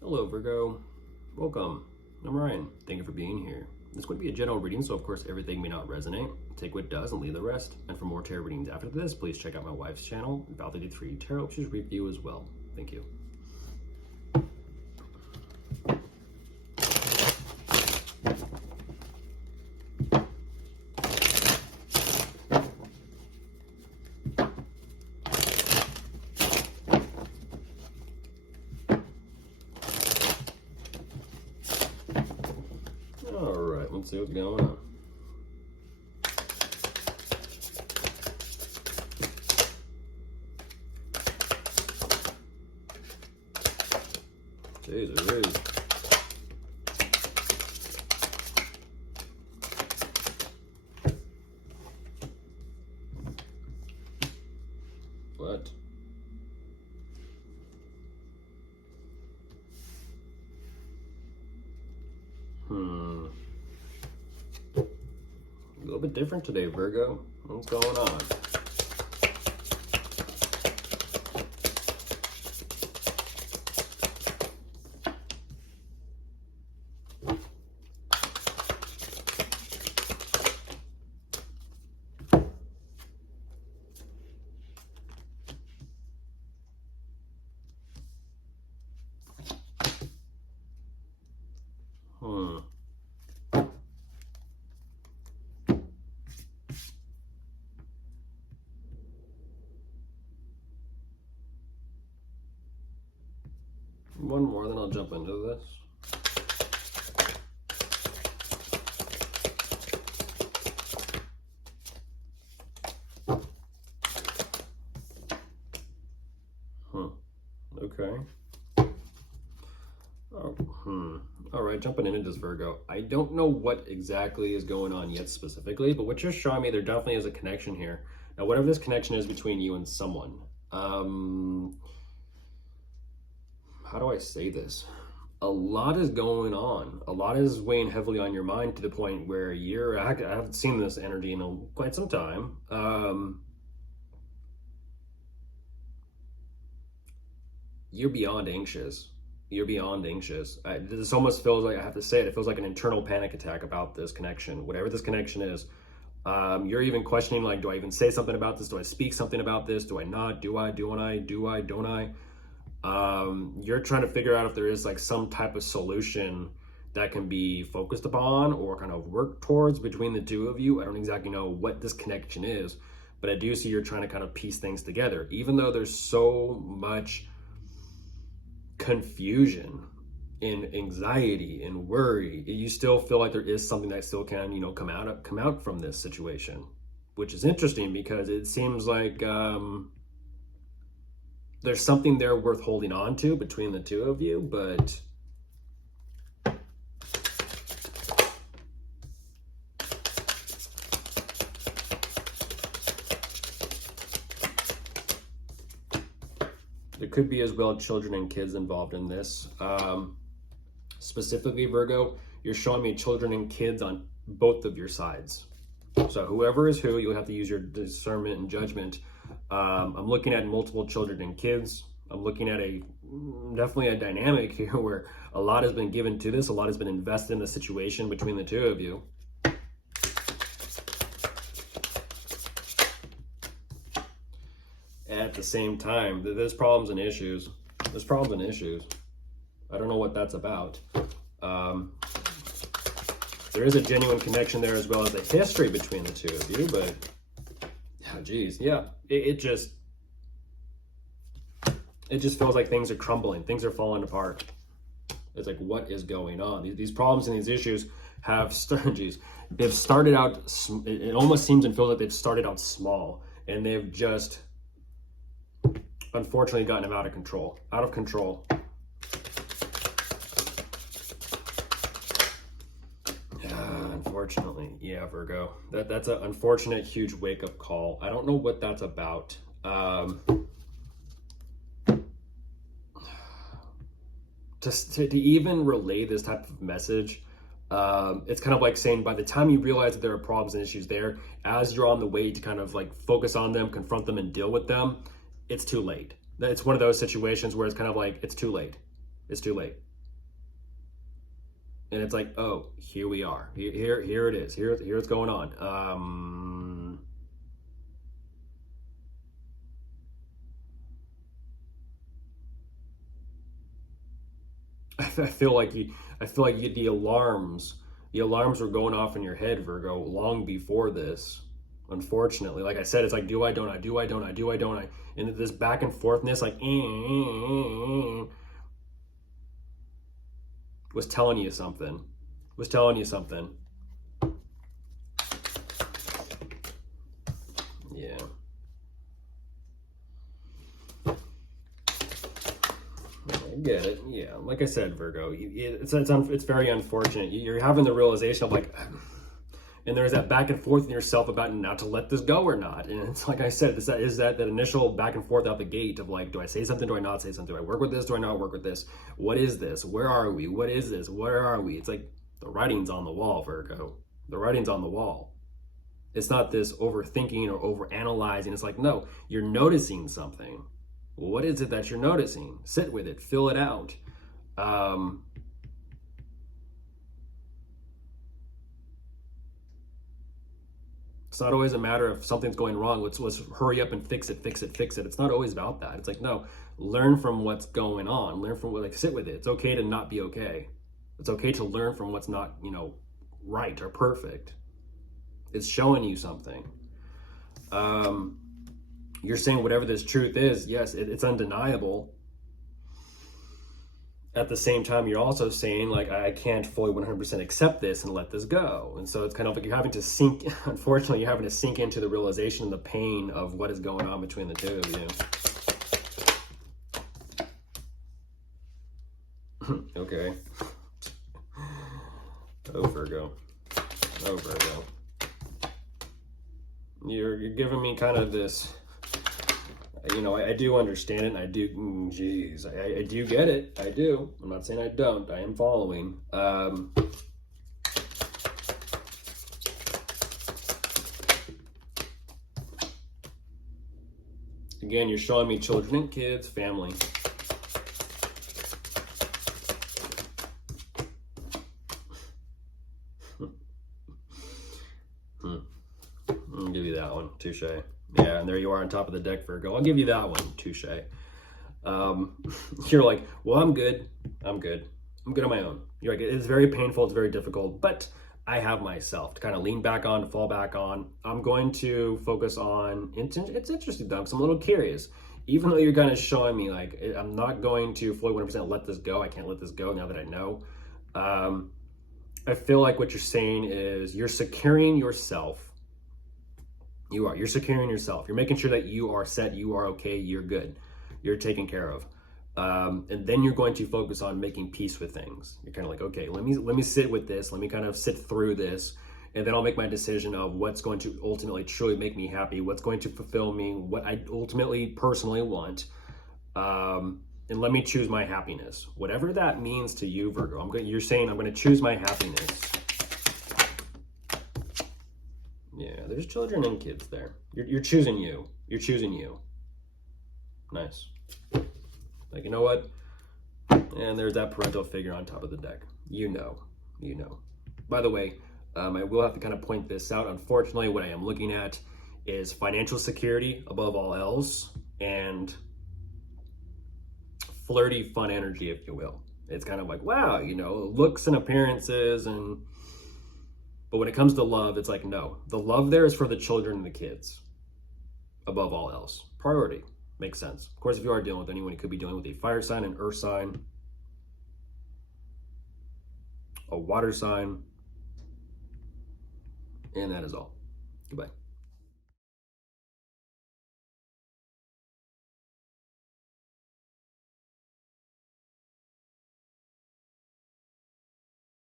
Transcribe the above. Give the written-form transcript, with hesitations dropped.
Hello, Virgo. Welcome. I'm Ryan. Thank you for being here. This is going to be a general reading, so of course everything may not resonate. Take what does and leave the rest. And for more tarot readings after this, please check out my wife's channel, Val33 Tarot. She's review as well. Thank you. All right, let's see what's going on. Jesus. What? A little bit different today, Virgo. What's going on? One more, then I'll jump into this. Okay. All right, jumping into this, Virgo. I don't know what exactly is going on yet specifically, but what you're showing me, there definitely is a connection here. Now, whatever this connection is between you and someone, how do I say this? A lot is going on. A lot is weighing heavily on your mind to the point where I haven't seen this energy in quite some time. You're beyond anxious. You're beyond anxious. This almost feels like, I have to say it, it feels like an internal panic attack about this connection, whatever this connection is. You're even questioning, like, do I even say something about this? Do I speak something about this? Do I not? Do I? Don't I? You're trying to figure out if there is like some type of solution that can be focused upon or kind of work towards between the two of you. I don't exactly know what this connection is, but I do see you're trying to kind of piece things together, even though there's so much confusion and anxiety and worry. You still feel like there is something that still can, come out from this situation, which is interesting because it seems like there's something there worth holding on to between the two of you, but there could be as well children and kids involved in this. Specifically, Virgo, you're showing me children and kids on both of your sides. So whoever is who, you'll have to use your discernment and judgment. I'm looking at multiple children and kids. I'm looking at definitely a dynamic here where a lot has been given to this. A lot has been invested in the situation between the two of you. At the same time, there's problems and issues. There's problems and issues. I don't know what that's about. There is a genuine connection there as well as a history between the two of you, but oh, geez, yeah, it just feels like things are crumbling, things are falling apart. It's like, what is going on? These problems and these issues have they've started out. It almost seems and feels like they've started out small, and they've just unfortunately gotten them out of control. Unfortunately, yeah, Virgo. That's an unfortunate, huge wake-up call. I don't know what that's about. To even relay this type of message, it's kind of like saying by the time you realize that there are problems and issues there, as you're on the way to kind of like focus on them, confront them, and deal with them, it's too late. It's one of those situations where it's kind of like, it's too late. It's too late. And it's like, oh, here we are. Here it is. Here's going on. I feel like the alarms were going off in your head, Virgo, long before this. Unfortunately, like I said, it's like, do I, don't I, do I, don't I, do I, don't I, and this back and forthness, like, was telling you something. Was telling you something. Yeah. I get it. Yeah, like I said, Virgo, it's very unfortunate. You're having the realization of like, and there's that back and forth in yourself about not to let this go or not. And it's like I said, is that initial back and forth out the gate of like, do I say something? Do I not say something? Do I work with this? Do I not work with this? What is this? Where are we? What is this? Where are we? It's like the writing's on the wall, Virgo. The writing's on the wall. It's not this overthinking or overanalyzing. It's like, no, you're noticing something. What is it that you're noticing? Sit with it, fill it out. It's not always a matter of something's going wrong. Let's hurry up and fix it, fix it, fix it. It's not always about that. It's like, no, learn from what's going on. Learn from what, like, sit with it. It's okay to not be okay. It's okay to learn from what's not, right or perfect. It's showing you something. You're saying whatever this truth is, yes, it's undeniable. At the same time, you're also saying, like, I can't fully 100% accept this and let this go. And so it's kind of like you're having to unfortunately, you're having to sink into the realization and the pain of what is going on between the two of you. Okay. Oh, Virgo. Oh, Virgo. You're giving me kind of this, I do understand it, and I do, I do get it. I do. I'm not saying I don't. I am following. Again, you're showing me children and kids, family. I'll give you that one. Touche. Yeah, and there you are on top of the deck, Virgo. I'll give you that one. Touche. You're like, well, I'm good. I'm good on my own. You're like, it's very painful. It's very difficult, but I have myself to kind of lean back on, to fall back on. I'm going to focus on, it's interesting though, because I'm a little curious. Even though you're kind of showing me, like, I'm not going to fully 100% let this go. I can't let this go now that I know. I feel like what you're saying is you're securing yourself. You're securing yourself. You're making sure that you are set, you are okay, you're good, you're taken care of. And then you're going to focus on making peace with things. You're kind of like, okay, let me sit with this. Let me kind of sit through this. And then I'll make my decision of what's going to ultimately truly make me happy, what's going to fulfill me, what I ultimately personally want. And let me choose my happiness. Whatever that means to you, Virgo. You're saying I'm going to choose my happiness. Yeah, there's children and kids there. You're choosing you. You're choosing you. Nice. Like, you know what? And there's that parental figure on top of the deck. You know. By the way, I will have to kind of point this out. Unfortunately, what I am looking at is financial security above all else, and flirty, fun energy, if you will. It's kind of like, wow, looks and appearances, but when it comes to love, it's like, no. The love there is for the children and the kids above all else. Priority. Makes sense. Of course, if you are dealing with anyone, you could be dealing with a fire sign, an earth sign, a water sign, and that is all. Goodbye.